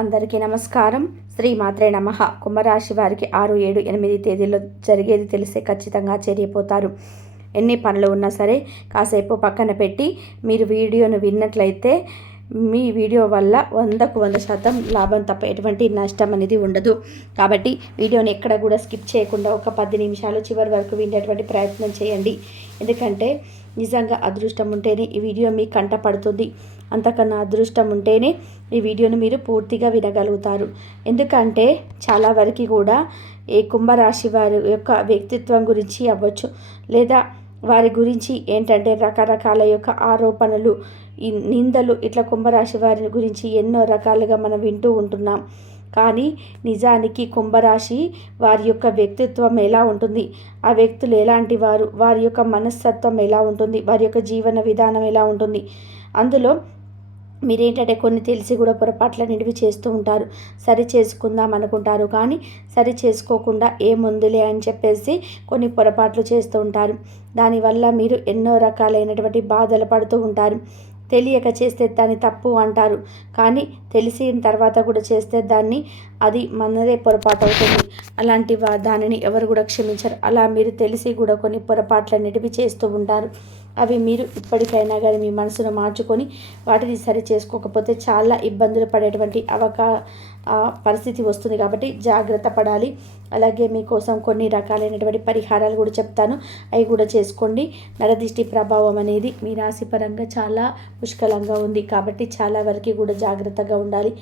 అందరికీ నమస్కారం. శ్రీమాత్రే నమః. కుంభరాశి వారికి 6, 7, 8 తేదీల్లో జరిగేది తెలిస్తే ఖచ్చితంగా ఆశ్చర్యపోతారు. ఎన్ని పనులు ఉన్నా సరే కాసేపు పక్కన పెట్టి మీరు వీడియోను విన్నట్లయితే మీ వీడియో వల్ల 100కు 100% లాభం తప్ప ఎటువంటి నష్టం అనేది ఉండదు. కాబట్టి వీడియోని ఎక్కడ కూడా స్కిప్ చేయకుండా ఒక 10 నిమిషాలు చివరి వరకు వినేటువంటి ప్రయత్నం చేయండి. ఎందుకంటే నిజంగా అదృష్టం ఉంటేనే ఈ వీడియో మీ కంట పడుతుంది. అంతకన్నా అదృష్టం ఉంటేనే ఈ వీడియోను మీరు పూర్తిగా వినగలుగుతారు. ఎందుకంటే చాలా వరకు కూడా ఈ కుంభరాశి వారి యొక్క వ్యక్తిత్వం గురించి అవ్వచ్చు, లేదా వారి గురించి ఏంటంటే రకరకాల యొక్క ఆరోపణలు, ఈ నిందలు, ఇట్లా కుంభరాశి వారి గురించి ఎన్నో రకాలుగా మనం వింటూ ఉంటున్నాం. కానీ నిజానికి కుంభరాశి వారి యొక్క వ్యక్తిత్వం ఎలా ఉంటుంది, ఆ వ్యక్తులు ఎలాంటి వారు, వారి యొక్క మనస్తత్వం ఎలా ఉంటుంది, వారి యొక్క జీవన విధానం ఎలా ఉంటుంది, అందులో మీరేంటంటే కొన్ని తెలిసి కూడా పొరపాట్ల నిడివి చేస్తూ ఉంటారు. సరి చేసుకుందాం అనుకుంటారు, కానీ సరి చేసుకోకుండా ఏముందిలే అని చెప్పేసి కొన్ని పొరపాట్లు చేస్తూ ఉంటారు. దానివల్ల మీరు ఎన్నో రకాలైనటువంటి బాధలు పడుతూ ఉంటారు. తెలియక చేస్తే దాన్ని తప్పు అంటారు, కానీ తెలిసిన తర్వాత కూడా చేస్తే దాన్ని అది మనదే పొరపాటు అవుతుంది. అలాంటి దానిని ఎవరు కూడా క్షమించరు. అలా మీరు తెలిసి కూడా కొన్ని పొరపాట్లన్నిటివి చేస్తూ ఉంటారు. అవి మీరు ఇప్పటికైనా కానీ మీ మనసును మార్చుకొని వాటిని సరి చేసుకోకపోతే చాలా ఇబ్బందులు పడేటువంటి పరిస్థితి వస్తుంది. కాబట్టి జాగ్రత్త పడాలి. అలాగే మీకోసం కొన్ని రకాలైనటువంటి పరిహారాలు కూడా చెప్తాను, అవి కూడా చేసుకోండి. నరదిష్టి ప్రభావం అనేది మీ రాశి పరంగా చాలా పుష్కలంగా ఉంది. కాబట్టి చాలా వరకు కూడా జాగ్రత్తగా ఉండాలి.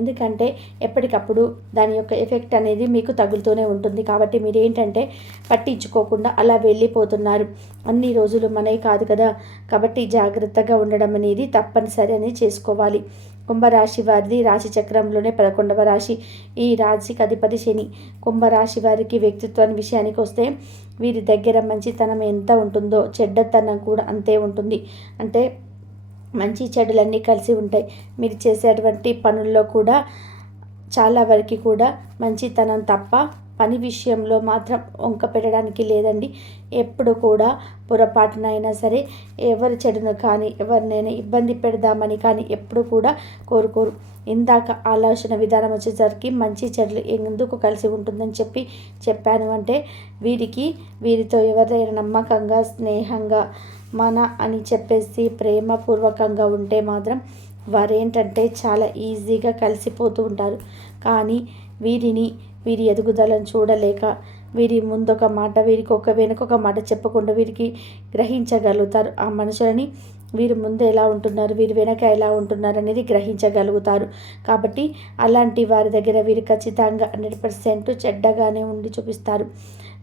ఎందుకంటే ఎప్పటికప్పుడు దాని యొక్క ఎఫెక్ట్ అనేది మీకు తగులుతూనే ఉంటుంది. కాబట్టి మీరు ఏంటంటే పట్టించుకోకుండా అలా వెళ్ళిపోతున్నారు. అన్ని రోజులు మనవి కాదు కదా. కాబట్టి జాగ్రత్తగా ఉండడం అనేది తప్పనిసరి అని చేసుకోవాలి. కుంభరాశి వారిది రాశి చక్రంలోనే 11వ రాశి. ఈ రాశికి అధిపతి శని. కుంభరాశి వారికి వ్యక్తిత్వాన్ని విషయానికి వస్తే వీరి దగ్గర మంచితనం ఎంత ఉంటుందో చెడ్డతనం కూడా అంతే ఉంటుంది. అంటే మంచి చెడులన్నీ కలిసి ఉంటాయి. మీరు చేసేటువంటి పనుల్లో కూడా చాలా వరకు కూడా మంచితనం తప్ప పని విషయంలో మాత్రం వంక పెట్టడానికి లేదండి. ఎప్పుడు కూడా పొరపాటునైనా సరే ఎవరి చెడును కానీ ఎవరినైనా ఇబ్బంది పెడదామని కానీ ఎప్పుడు కూడా కోరుకోరు. ఇందాక ఆలోచన విధానం వచ్చేసరికి మంచి చెడులు ఎందుకు కలిసి ఉంటుందని చెప్పాను అంటే వీరితో ఎవరైనా నమ్మకంగా స్నేహంగా మన అని చెప్పేసి ప్రేమపూర్వకంగా ఉంటే మాత్రం వారేంటంటే చాలా ఈజీగా కలిసిపోతూ ఉంటారు. కానీ వీరి ఎదుగుదలను చూడలేక వీరి ముందొక మాట వీరికి వెనుకొక మాట చెప్పకుండా వీరికి గ్రహించగలుగుతారు. ఆ మనుషులని వీరు ముందు ఎలా ఉంటున్నారు, వీరు వెనక ఎలా ఉంటున్నారు అనేది గ్రహించగలుగుతారు. కాబట్టి అలాంటి వారి దగ్గర వీరు ఖచ్చితంగా 100% చెడ్డగానే ఉండి చూపిస్తారు.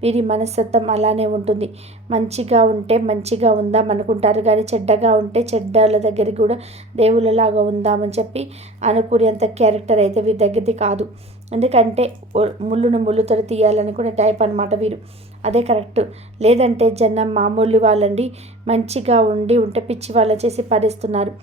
వీరి మనస్తత్వం అలానే ఉంటుంది. మంచిగా ఉంటే మంచిగా ఉందాం అనుకుంటారు, కానీ చెడ్డగా ఉంటే చెడ్డల దగ్గరికి కూడా దేవుళ్ళలాగా ఉందామని చెప్పి అనుకునేంత క్యారెక్టర్ అయితే వీరి దగ్గరది కాదు. ఎందుకంటే ముళ్ళును ముళ్ళుతో తీయాలనుకునే టైప్ అనమాట వీరు. అదే కరెక్ట్. లేదంటే జనం మామూలు వాళ్ళండి, మంచిగా ఉంటే పిచ్చి వాళ్ళ చేసి పడేస్తున్నారు.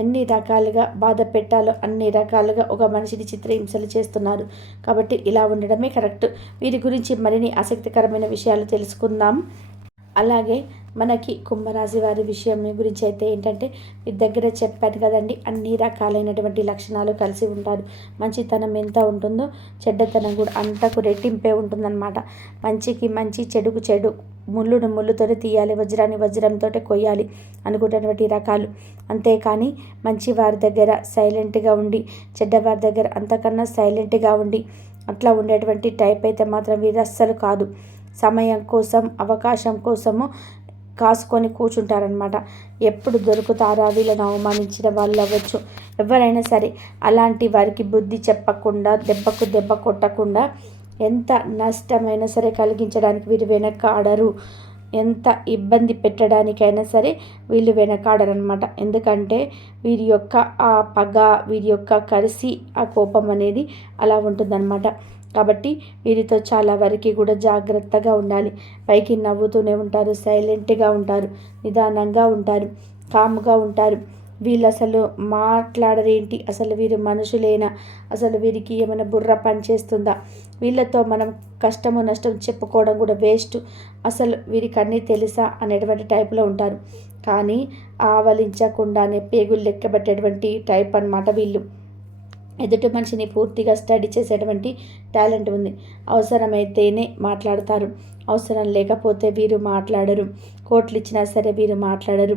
ఎన్ని రకాలుగా బాధ పెట్టాలో అన్ని రకాలుగా ఒక మనిషిని చిత్రహింసలు చేస్తున్నారు. కాబట్టి ఇలా ఉండడమే కరెక్ట్. వీరి గురించి మరిన్ని ఆసక్తికరమైన విషయాలు తెలుసుకుందాం. అలాగే మనకి కుంభరాశి వారి విషయం గురించి అయితే ఏంటంటే మీ దగ్గర చెప్పాను కదండి, అన్ని రకాలైనటువంటి లక్షణాలు కలిసి ఉంటారు. మంచితనం ఎంత ఉంటుందో చెడ్డతనం కూడా అంతకు రెట్టింపే ఉంటుందన్నమాట. మంచికి మంచి, చెడుకు చెడు, ముళ్ళును ముళ్ళుతో తీయాలి, వజ్రాన్ని వజ్రంతో కొయ్యాలి అనుకున్నటువంటి రకాలు. అంతేకాని మంచి వారి దగ్గర సైలెంట్గా ఉండి చెడ్డవారి దగ్గర అంతకన్నా సైలెంట్గా ఉండి అట్లా ఉండేటువంటి టైప్ అయితే మాత్రం వీరు అస్సలు కాదు. సమయం కోసం అవకాశం కోసము కాసుకొని కూర్చుంటారనమాట. ఎప్పుడు దొరుకుతారా వీళ్ళని అవమానించిన వాళ్ళు అవ్వచ్చు, ఎవరైనా సరే అలాంటి వారికి బుద్ధి చెప్పకుండా దెబ్బకు దెబ్బ కొట్టకుండా ఎంత నష్టమైనా సరే కలిగించడానికి వీరు వెనకాడరు. ఎంత ఇబ్బంది పెట్టడానికైనా సరే వీళ్ళు వెనకాడరనమాట. ఎందుకంటే వీరి యొక్క ఆ పగ, వీరి యొక్క కలిసి ఆ కోపం అనేది అలా ఉంటుందన్నమాట. కాబట్టి వీరితో చాలా వరకు కూడా జాగ్రత్తగా ఉండాలి. పైకి నవ్వుతూనే ఉంటారు, సైలెంట్గా ఉంటారు, నిదానంగా ఉంటారు, కామ్గా ఉంటారు. వీళ్ళు అసలు మాట్లాడరేంటి, అసలు వీరు మనుషులేనా, అసలు వీరికి ఏమైనా బుర్ర పని చేస్తుందా, వీళ్ళతో మనం కష్టము నష్టం చెప్పుకోవడం కూడా వేస్ట్, అసలు వీరికి అన్నీ తెలుసా అనేటువంటి టైప్లో ఉంటారు. కానీ ఆవలించకుండానే పేగులు లెక్కబెట్టేటువంటి టైప్ అన్నమాట వీళ్ళు. ఎదుటి మనిషిని పూర్తిగా స్టడీ చేసేటువంటి టాలెంట్ ఉంది. అవసరమైతేనే మాట్లాడతారు, అవసరం లేకపోతే వీరు మాట్లాడరు. కోట్లు ఇచ్చినా సరే వీరు మాట్లాడరు.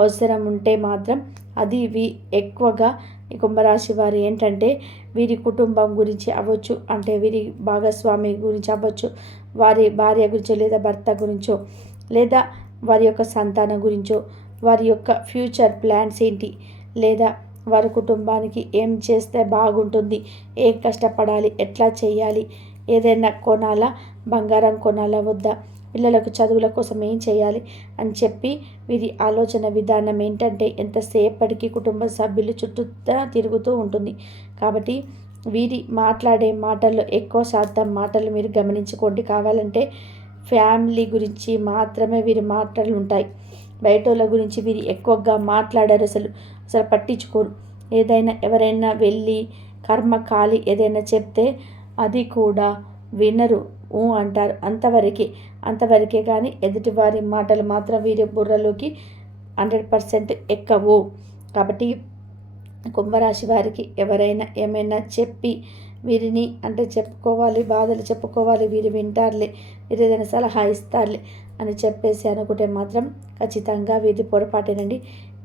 అవసరం ఉంటే మాత్రం అది ఎక్కువగా ఈ కుంభరాశి వారు ఏంటంటే వీరి కుటుంబం గురించి అవ్వచ్చు, అంటే వీరి భాగస్వామి గురించి అవ్వచ్చు, వారి భార్య గురించో లేదా భర్త గురించో లేదా వారి యొక్క సంతానం గురించో, వారి యొక్క ఫ్యూచర్ ప్లాన్స్ ఏంటి, లేదా వారి కుటుంబానికి ఏం చేస్తే బాగుంటుంది, ఏం కష్టపడాలి, ఎట్లా చేయాలి, ఏదైనా కొనాలా, బంగారం కొనాలా వద్దా, పిల్లలకు చదువుల కోసం ఏం చేయాలి అని చెప్పి వీరి ఆలోచన విధానం ఏంటంటే ఎంతసేపటికి కుటుంబ సభ్యులు చుట్టూ తిరుగుతూ ఉంటుంది. కాబట్టి వీరి మాట్లాడే మాటల్లో ఎక్కువ శాతం మాటలు మీరు గమనించుకోండి. కావాలంటే ఫ్యామిలీ గురించి మాత్రమే వీరి మాటలు ఉంటాయి. బయటోళ్ళ గురించి వీరు ఎక్కువగా మాట్లాడారు, అసలు పట్టించుకోరు. ఏదైనా ఎవరైనా వెళ్ళి కర్మకాలి ఏదైనా చెప్తే అది కూడా వినరు, అంటారు. అంతవరకే కానీ ఎదుటివారి మాటలు మాత్రం వీరి బుర్రలోకి 100% ఎక్కవు. కాబట్టి కుంభరాశి వారికి ఎవరైనా ఏమైనా చెప్పి వీరిని అంటే చెప్పుకోవాలి, బాధలు చెప్పుకోవాలి, వీరు వింటారులే, వీరు ఏదైనా సలహా ఇస్తారులే అని చెప్పేసి అనుకుంటే మాత్రం ఖచ్చితంగా వీరి పొరపాటేనండి.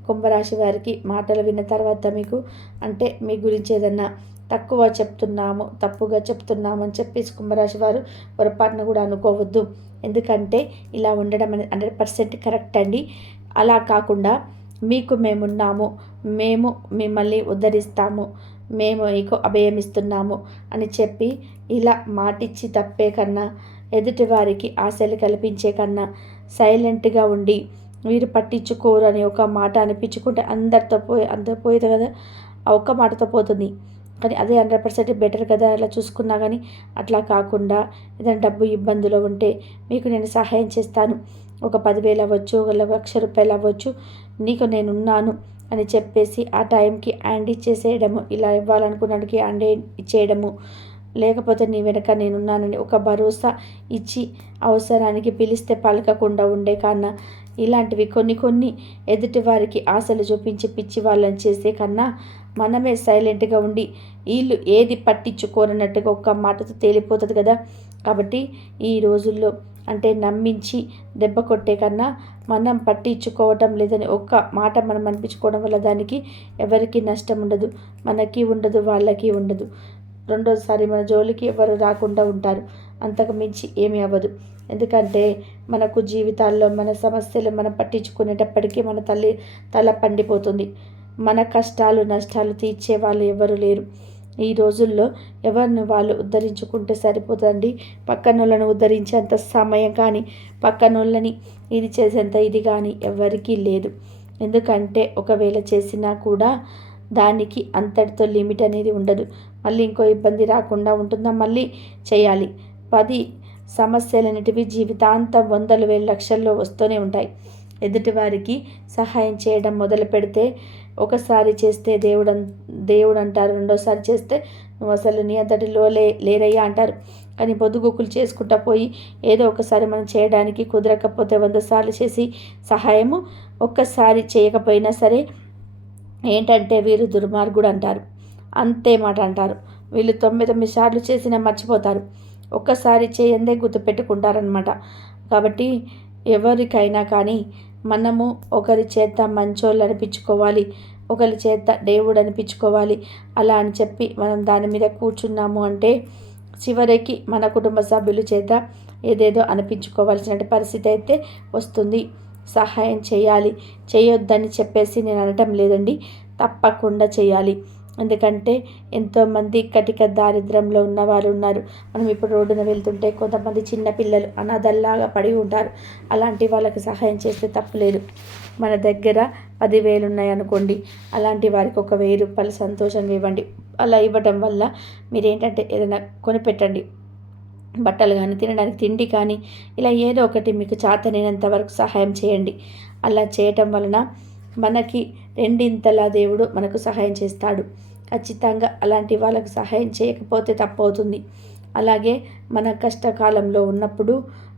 కుంభరాశి వారికి మాటలు విన్న తర్వాత మీకు అంటే మీ గురించి ఏదన్నా తప్పుగా చెప్తున్నాము అని చెప్పేసి కుంభరాశి వారు పొరపాటును కూడా అనుకోవద్దు. ఎందుకంటే ఇలా ఉండడం అనేది 100% కరెక్ట్ అండి. అలా కాకుండా మీకు మేమున్నాము, మేము మిమ్మల్ని ఉద్ధరిస్తాము, మేము మీకు అభయమిస్తున్నాము అని చెప్పి ఇలా మాటిచ్చి తప్పే కన్నా, ఎదుటివారికి ఆశలు కల్పించే కన్నా సైలెంట్గా ఉండి వీరు పట్టించుకోరు అని ఒక మాట అనిపించుకుంటే అందరితో పోయేది కదా, ఆ ఒక్క మాటతో పోతుంది. కానీ అదే 100% బెటర్ కదా అలా చూసుకున్నా. కానీ అట్లా కాకుండా ఏదైనా డబ్బు ఇబ్బందులో ఉంటే మీకు నేను సహాయం చేస్తాను, ఒక 10,000 అవ్వచ్చు, ఒక ₹1,00,000 అవ్వచ్చు, నీకు నేనున్నాను అని చెప్పేసి ఆ టైంకి హ్యాండ్ ఇచ్చేసేయడము, ఇలా ఇవ్వాలనుకున్నానికి హ్యాండ్ ఇచ్చేయడము, లేకపోతే నీ వెనక నేనున్నానని ఒక భరోసా ఇచ్చి అవసరానికి పిలిస్తే పలకకుండా ఉండే కన్నా ఇలాంటివి కొన్ని ఎదుటి వారికి ఆశలు చూపించి పిచ్చి వాళ్ళని చేసే కన్నా మనమే సైలెంట్గా ఉండి వీళ్ళు ఏది పట్టించుకోరన్నట్టుగా ఒక్క మాటతో తేలిపోతుంది కదా. కాబట్టి ఈ రోజుల్లో అంటే నమ్మించి దెబ్బ కొట్టే కన్నా మనం పట్టించుకోవటం లేదని ఒక్క మాట మనం అనిపించుకోవడం వల్ల దానికి ఎవరికి నష్టం ఉండదు, మనకి ఉండదు, వాళ్ళకి ఉండదు. రెండోసారి మన జోలికి ఎవరు రాకుండా ఉంటారు. అంతకు మించి ఏమీ అవ్వదు. ఎందుకంటే మనకు జీవితాల్లో మన సమస్యలు మనం పట్టించుకునేటప్పటికీ మన తల పండిపోతుంది. మన కష్టాలు నష్టాలు తీర్చే వాళ్ళు ఎవరు లేరు. ఈ రోజుల్లో ఎవరిని వాళ్ళు ఉద్ధరించుకుంటే సరిపోతుందండి. పక్కనోళ్ళను ఉద్ధరించేంత సమయం కానీ, పక్కనోళ్ళని ఇది చేసేంత ఇది కానీ ఎవరికీ లేదు. ఎందుకంటే ఒకవేళ చేసినా కూడా దానికి అంతటితో లిమిట్ అనేది ఉండదు. మళ్ళీ ఇంకో ఇబ్బంది రాకుండా ఉంటుందా, మళ్ళీ చేయాలి. 10 సమస్యలన్నిటివి జీవితాంతం 100,000 లక్షల్లో వస్తూనే ఉంటాయి. ఎదుటివారికి సహాయం చేయడం మొదలు పెడితే ఒకసారి చేస్తే దేవుడు అంటారు, రెండోసారి చేస్తే నువ్వు అసలు నీ అంతటిలో లేరయ్యా అంటారు. కానీ పొద్దుగుకులు చేసుకుంటా పోయి ఏదో ఒకసారి మనం చేయడానికి కుదరకపోతే 100 సార్లు చేసి సహాయము ఒక్కసారి చేయకపోయినా సరే ఏంటంటే వీరు దుర్మార్గుడు అంటారు, అంతే మాట అంటారు. వీళ్ళు 99 సార్లు చేసినా మర్చిపోతారు, ఒక్కసారి చేయందే గుర్తుపెట్టుకుంటారనమాట. కాబట్టి ఎవరికైనా కానీ మనము ఒకరి చేత మంచోళ్ళు అనిపించుకోవాలి, ఒకరి చేత దేవుడు అనిపించుకోవాలి. అలా అని చెప్పి మనం దాని మీద కూర్చున్నాము అంటే చివరికి మన కుటుంబ సభ్యుల చేత ఏదేదో అనిపించుకోవాల్సిన పరిస్థితి అయితే వస్తుంది. సహాయం చేయాలి, చేయొద్దని చెప్పేసి నేను అనటం లేదండి, తప్పకుండా చేయాలి. ఎందుకంటే ఎంతోమంది కటిక దారిద్రంలో ఉన్నవారు ఉన్నారు. మనం ఇప్పుడు రోడ్డున వెళ్తుంటే కొంతమంది చిన్నపిల్లలు అనాథల్లాగా పడి ఉంటారు. అలాంటి వాళ్ళకి సహాయం చేస్తే తప్పులేదు. మన దగ్గర 10,000 ఉన్నాయనుకోండి, అలాంటి వారికి ఒక ₹1,000 సంతోషంగా ఇవ్వండి. అలా ఇవ్వడం వల్ల మీరేంటంటే ఏదైనా కొనిపెట్టండి, బట్టలు కానీ, తినడానికి తిండి కానీ, ఇలా ఏదో ఒకటి మీకు చేతనైనంత వరకు సహాయం చేయండి. అలా చేయటం వలన మనకి 2 దేవుడు మనకు సహాయం చేస్తాడు. ఖచ్చితంగా అలాంటి వాళ్ళకు సహాయం చేయకపోతే తప్పవుతుంది. అలాగే మన కష్టకాలంలో ఉన్నప్పుడు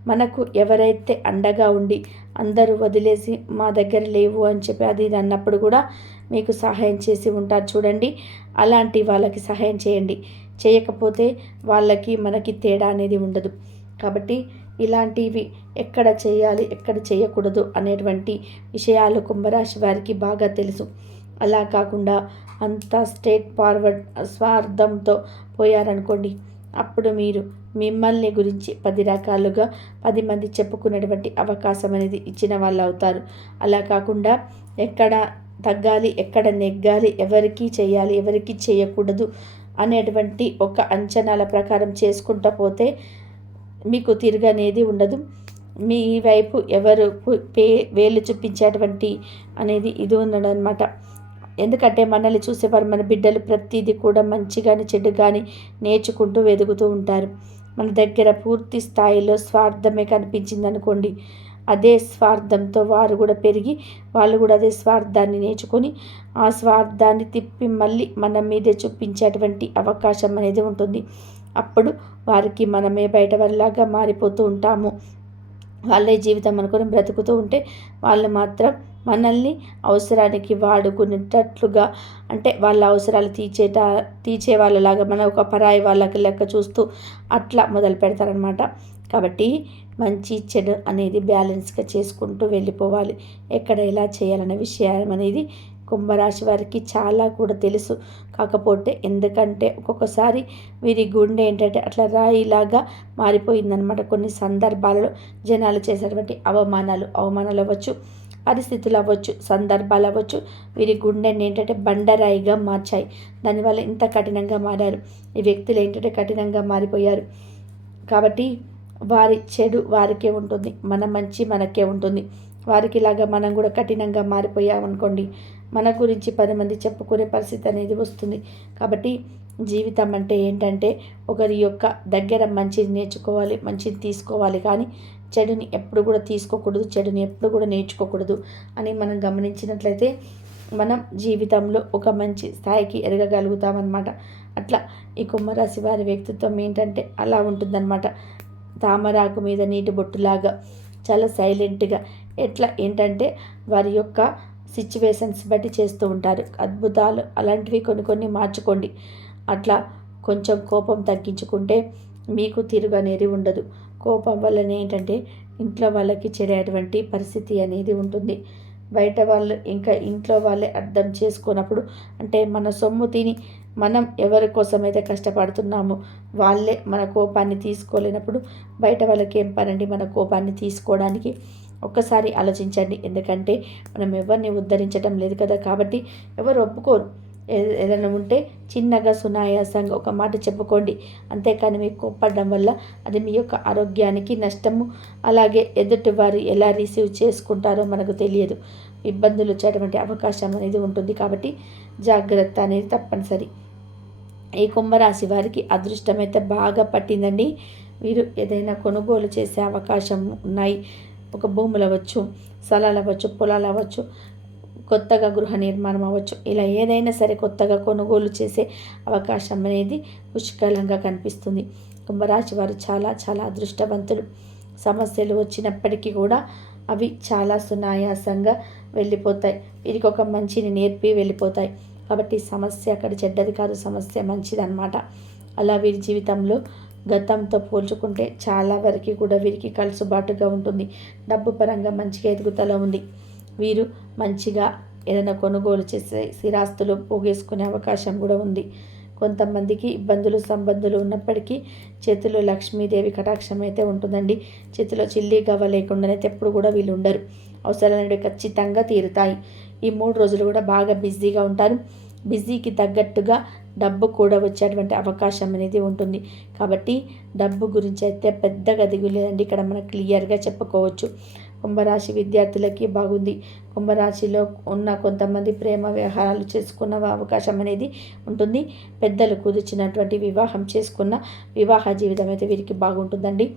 మనకు ఎవరైతే అండగా ఉండి అందరూ వదిలేసి మా దగ్గర లేవు అని చెప్పి అది ఇది అన్నప్పుడు కూడా మీకు సహాయం చేసి ఉంటారు చూడండి, అలాంటి వాళ్ళకి సహాయం చేయండి. చేయకపోతే వాళ్ళకి మనకి తేడా అనేది ఉండదు. కాబట్టి ఇలాంటివి ఎక్కడ చేయాలి, ఎక్కడ చేయకూడదు అనేటువంటి విషయాలు కుంభరాశి వారికి బాగా తెలుసు. అలా కాకుండా అంతా స్ట్రేట్ ఫార్వర్డ్ స్వార్థంతో పోయారనుకోండి, అప్పుడు మీరు మిమ్మల్ని గురించి 10 రకాలుగా 10 మంది చెప్పుకునేటువంటి అవకాశం అనేది ఇచ్చిన వాళ్ళు అవుతారు. అలా కాకుండా ఎక్కడ తగ్గాలి, ఎక్కడ నెగ్గాలి, ఎవరికి చేయాలి, ఎవరికి చేయకూడదు అనేటువంటి ఒక అంచనాల ప్రకారం చేసుకుంటూ పోతే మీకు తిరగనేది ఉండదు. మీ వైపు ఎవరు వేలు చూపించేటువంటి అనేది ఇది ఉండదన్నమాట. ఎందుకంటే మనల్ని చూసేవారు, మన బిడ్డలు ప్రతిదీ కూడా మంచి కానీ చెడు కానీ నేర్చుకుంటూ ఎదుగుతూ ఉంటారు. మన దగ్గర పూర్తి స్థాయిలో స్వార్థమే కనిపించింది అనుకోండి, అదే స్వార్థంతో వారు కూడా పెరిగి వాళ్ళు కూడా అదే స్వార్థాన్ని నేర్చుకొని ఆ స్వార్థాన్ని తిప్పి మళ్ళీ మన మీదే చూపించేటువంటి అవకాశం అనేది ఉంటుంది. అప్పుడు వారికి మనమే బయట వాళ్ళలాగా మారిపోతూ ఉంటాము. వాళ్ళే జీవితం అనుకొని బ్రతుకుతూ ఉంటే వాళ్ళు మాత్రం మనల్ని అవసరానికి వాడుకునేటట్లుగా, అంటే వాళ్ళ అవసరాలు తీర్చే వాళ్ళలాగా మన ఒక పరాయి వాళ్ళకి లెక్క చూస్తూ అట్లా మొదలు పెడతారనమాట. కాబట్టి మంచి చెడు అనేది బ్యాలెన్స్గా చేసుకుంటూ వెళ్ళిపోవాలి. ఎక్కడ ఎలా చేయాలనే విషయం అనేది కుంభరాశి వారికి చాలా కూడా తెలుసు. కాకపోతే ఎందుకంటే ఒక్కొక్కసారి వీరి గుండె ఏంటంటే అట్లా రాయిలాగా మారిపోయిందనమాట. కొన్ని సందర్భాలలో జనాలు చేసేటువంటి అవమానాలు అవ్వచ్చు, పరిస్థితులు అవ్వచ్చు, సందర్భాలు అవ్వచ్చు, వీరి గుండెని ఏంటంటే బండరాయిగా మార్చాయి. దానివల్ల ఇంత కఠినంగా మారారు. ఈ వ్యక్తులు ఏంటంటే కఠినంగా మారిపోయారు. కాబట్టి వారి చెడు వారికే ఉంటుంది, మన మంచి మనకే ఉంటుంది. వారికి ఇలాగా మనం కూడా కఠినంగా మారిపోయామనుకోండి, మన గురించి 10 మంది చెప్పుకునే పరిస్థితి అనేది వస్తుంది. కాబట్టి జీవితం అంటే ఏంటంటే ఒకరి యొక్క దగ్గర మంచిని నేర్చుకోవాలి, మంచిని తీసుకోవాలి, కానీ చెడుని ఎప్పుడు కూడా తీసుకోకూడదు, చెడుని ఎప్పుడు కూడా నేర్చుకోకూడదు అని మనం గమనించినట్లయితే మనం జీవితంలో ఒక మంచి స్థాయికి ఎదగగలుగుతామన్నమాట. అట్లా ఈ కుంభరాశి వారి వ్యక్తిత్వం ఏంటంటే అలా ఉంటుందన్నమాట. తామరాకు మీద నీటి బొట్టులాగా చాలా సైలెంట్గా, ఎట్లా ఏంటంటే వారి యొక్క సిచ్యువేషన్స్ బట్టి చేస్తూ ఉంటారు అద్భుతాలు. అలాంటివి కొన్ని మార్చుకోండి. అట్లా కొంచెం కోపం తగ్గించుకుంటే మీకు తిరుగు అనేది ఉండదు. కోపం వల్లనే ఏంటంటే ఇంట్లో వాళ్ళకి చెడేటువంటి పరిస్థితి అనేది ఉంటుంది. బయట వాళ్ళు ఇంకా ఇంట్లో వాళ్ళే అర్థం చేసుకున్నప్పుడు, అంటే మన సొమ్ము తిని మనం ఎవరి కోసమైతే కష్టపడుతున్నామో వాళ్ళే మన కోపాన్ని తీసుకోలేనప్పుడు బయట వాళ్ళకి ఏం పనండి మన కోపాన్ని తీసుకోవడానికి? ఒక్కసారి ఆలోచించండి. ఎందుకంటే మనం ఎవరిని ఉద్ధరించడం లేదు కదా, కాబట్టి ఎవరు ఒప్పుకోరు. ఏదైనా ఉంటే చిన్నగా సునాయాసంగా ఒక మాట చెప్పుకోండి. అంతేకాని మీకు కోప్పడడం వల్ల అది మీ యొక్క ఆరోగ్యానికి నష్టము. అలాగే ఎదుటి వారు ఎలా రిసీవ్ చేసుకుంటారో మనకు తెలియదు. ఇబ్బందులు వచ్చేటువంటి అవకాశం అనేది ఉంటుంది. కాబట్టి జాగ్రత్త అనేది తప్పనిసరి. ఈ కుంభరాశి వారికి అదృష్టం అయితే బాగా పట్టిందండి. వీరు ఏదైనా కొనుగోలు చేసే అవకాశం ఉన్నాయి. ఒక భూములు అవ్వచ్చు, స్థలాలు అవ్వచ్చు, పొలాలు అవ్వచ్చు, కొత్తగా గృహ నిర్మాణం అవ్వచ్చు, ఇలా ఏదైనా సరే కొత్తగా కొనుగోలు చేసే అవకాశం అనేది పుష్కలంగా కనిపిస్తుంది. కుంభరాశి వారు చాలా చాలా అదృష్టవంతులు. సమస్యలు వచ్చినప్పటికీ కూడా అవి చాలా సునాయాసంగా వెళ్ళిపోతాయి. వీరికి ఒక మంచిని నేర్పి వెళ్ళిపోతాయి. కాబట్టి సమస్య అక్కడ చెడ్డది కాదు, సమస్య మంచిది అన్నమాట. అలా వీరి జీవితంలో గతంతో పోల్చుకుంటే చాలా వరకు కూడా వీరికి కలుసుబాటుగా ఉంటుంది. డబ్బు పరంగా మంచిగా ఎదుగుదల ఉంది. వీరు మంచిగా ఏదైనా కొనుగోలు చేసే స్థిరాస్తులు పోగేసుకునే అవకాశం కూడా ఉంది. కొంతమందికి ఇబ్బందులు సంబంధులు ఉన్నప్పటికీ చేతిలో లక్ష్మీదేవి కటాక్షం అయితే ఉంటుందండి. చేతిలో చిల్లి గవ్వ లేకుండానైతే ఎప్పుడు కూడా వీళ్ళు ఉండరు. అవసరాలు ఖచ్చితంగా తీరుతాయి. ఈ 3 రోజులు కూడా బాగా బిజీగా ఉంటారు. బిజీకి తగ్గట్టుగా డబ్బు కూడా వచ్చేటువంటి అవకాశం అనేది ఉంటుంది. కాబట్టి డబ్బు గురించి అయితే పెద్దగా దిగులేదండి, ఇక్కడ మనం క్లియర్గా చెప్పుకోవచ్చు. కుంభరాశి విద్యార్థులకి బాగుంది. కుంభరాశిలో ఉన్న కొంతమంది ప్రేమ వ్యవహారాలు చేసుకున్న అవకాశం అనేది ఉంటుంది. పెద్దలు కుదిర్చినటువంటి వివాహం చేసుకున్న వివాహ జీవితం అయితే వీరికి బాగుంటుందండి.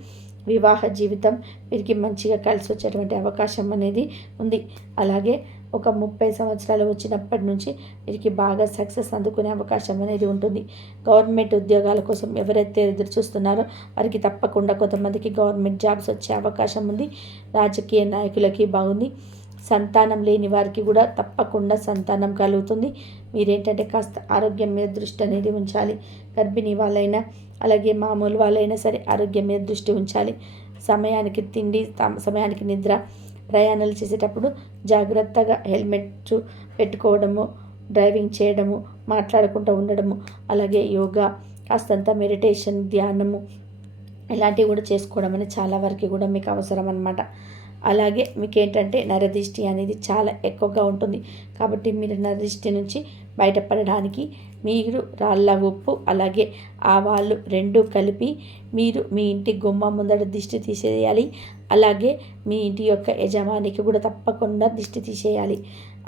వివాహ జీవితం వీరికి మంచిగా కలిసి వచ్చేటువంటి అవకాశం అనేది ఉంది. అలాగే ఒక 30 సంవత్సరాలు వచ్చినప్పటి నుంచి వీరికి బాగా సక్సెస్ అందుకునే అవకాశం అనేది ఉంటుంది. గవర్నమెంట్ ఉద్యోగాల కోసం ఎవరైతే ఎదురు చూస్తున్నారో వారికి తప్పకుండా కొంతమందికి గవర్నమెంట్ జాబ్స్ వచ్చే అవకాశం ఉంది. రాజకీయ నాయకులకి బాగుంది. సంతానం లేని వారికి కూడా తప్పకుండా సంతానం కలుగుతుంది. మీరేంటంటే కాస్త ఆరోగ్యం మీద దృష్టి అనేది ఉంచాలి. గర్భిణీ వాళ్ళైనా అలాగే మామూలు వాళ్ళైనా సరే ఆరోగ్యం మీద దృష్టి ఉంచాలి. సమయానికి తిండి, సమయానికి నిద్ర, ప్రయాణాలు చేసేటప్పుడు జాగ్రత్తగా హెల్మెట్ పెట్టుకోవడము, డ్రైవింగ్ చేయడము, మాట్లాడకుండా ఉండడము, అలాగే యోగా, కాస్తంత మెడిటేషన్, ధ్యానము ఇలాంటివి కూడా చేసుకోవడం అనేది చాలా వరకు కూడా మీకు అవసరం అన్నమాట. అలాగే మీకేంటంటే నరదిష్టి అనేది చాలా ఎక్కువగా ఉంటుంది. కాబట్టి మీరు నరదిష్టి నుంచి బయటపడడానికి మీరు రాళ్ళ ఉప్పు అలాగే ఆవాలు 2 కలిపి మీరు మీ ఇంటి గుమ్మ ముందర దిష్టి తీసేయాలి. అలాగే మీ ఇంటి యొక్క యజమానికి కూడా తప్పకుండా దిష్టి తీసేయాలి.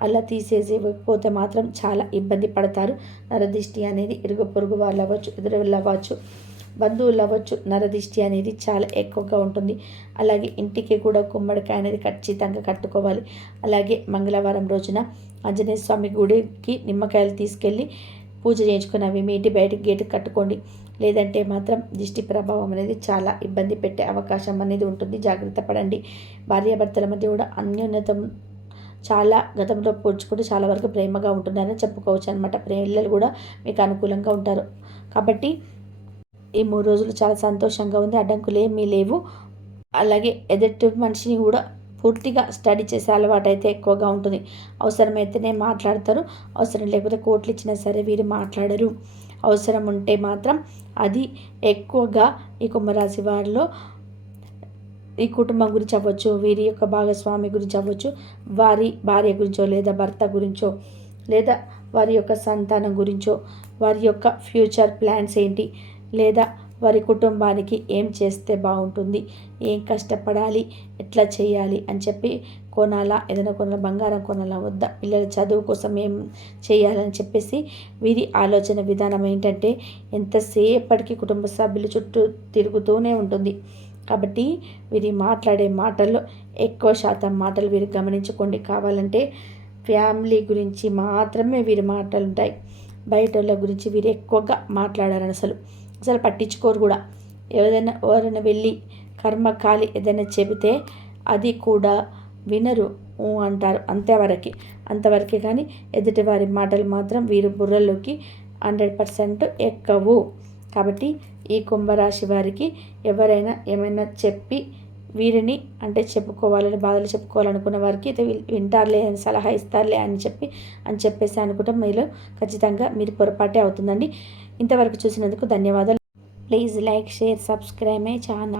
అలా తీసేసేయకపోతే మాత్రం చాలా ఇబ్బంది పడతారు. నరదిష్టి అనేది ఇరుగు పొరుగు వాళ్ళు అవ్వచ్చు, ఎదురు అవ్వచ్చు, బంధువులు అవ్వచ్చు. నరదిష్టి అనేది చాలా ఎక్కువగా ఉంటుంది. అలాగే ఇంటికి కూడా గుమ్మడికాయ అనేది ఖచ్చితంగా కట్టుకోవాలి. అలాగే మంగళవారం రోజున ఆంజనేయ స్వామి గుడికి నిమ్మకాయలు తీసుకెళ్ళి పూజ చేయించుకుని అవి మీ ఇంటి బయట గేటు కట్టుకోండి. లేదంటే మాత్రం దిష్టి ప్రభావం అనేది చాలా ఇబ్బంది పెట్టే అవకాశం అనేది ఉంటుంది. జాగ్రత్త పడండి. భార్యాభర్తల మధ్య కూడా అన్యోన్యతం చాలా గతంలో పోల్చుకుంటే చాలా వరకు ప్రేమగా ఉంటుందని చెప్పుకోవచ్చు అనమాట. పిల్లలు కూడా మీకు అనుకూలంగా ఉంటారు. కాబట్టి ఈ 3 రోజులు చాలా సంతోషంగా ఉంది. అడ్డంకులు ఏమీ లేవు. అలాగే ఎదుటి మనిషిని కూడా పూర్తిగా స్టడీ చేసే అలవాటు అయితే ఎక్కువగా ఉంటుంది. అవసరమైతేనే మాట్లాడతారు. అవసరం లేకపోతే కోట్లు ఇచ్చినా సరే వీరు మాట్లాడరు. అవసరం ఉంటే మాత్రం అది ఎక్కువగా ఈ కుంభరాశి వారిలో ఈ కుటుంబం గురించి అవ్వచ్చు, వీరి యొక్క భాగస్వామి గురించి అవ్వచ్చు, వారి భార్య గురించో లేదా భర్త గురించో లేదా వారి యొక్క సంతానం గురించో, వారి యొక్క ఫ్యూచర్ ప్లాన్స్ ఏంటి, లేదా వారి కుటుంబానికి ఏం చేస్తే బాగుంటుంది, ఏం కష్టపడాలి, ఎట్లా చేయాలి అని చెప్పి కొనాలా, ఏదైనా కొనాలా, బంగారం కొనాలా వద్దా, పిల్లల చదువు కోసం ఏం చేయాలని చెప్పేసి వీరి ఆలోచన విధానం ఏంటంటే ఎంతసేపటికి కుటుంబ సభ్యుల చుట్టూ తిరుగుతూనే ఉంటుంది. కాబట్టి వీరి మాట్లాడే మాటల్లో ఎక్కువ శాతం మాటలు వీరు గమనించుకోండి. కావాలంటే ఫ్యామిలీ గురించి మాత్రమే వీరి మాటలు ఉంటాయి. బయట వాళ్ళ గురించి వీరు ఎక్కువగా మాట్లాడారు. అసలు పట్టించుకోరు కూడా. ఎవరైనా వెళ్ళి కర్మకాలి ఏదైనా చెబితే అది కూడా వినరు, అంటారు. అంతవరకే కానీ ఎదుటి వారి మాటలు మాత్రం వీరు బుర్రలోకి 100% ఎక్కవు. కాబట్టి ఈ కుంభరాశి వారికి ఎవరైనా ఏమైనా చెప్పి వీరిని అంటే చెప్పుకోవాలని బాధలు చెప్పుకోవాలనుకున్న వారికి అయితే వింటారులే అని సలహా ఇస్తారులే అని చెప్పేసి అనుకుంటాం. మీలో ఖచ్చితంగా మీరు పొరపాటే అవుతుందండి. ఇంతవరకు చూసినందుకు ధన్యవాదాలు. Please like, share, subscribe my channel.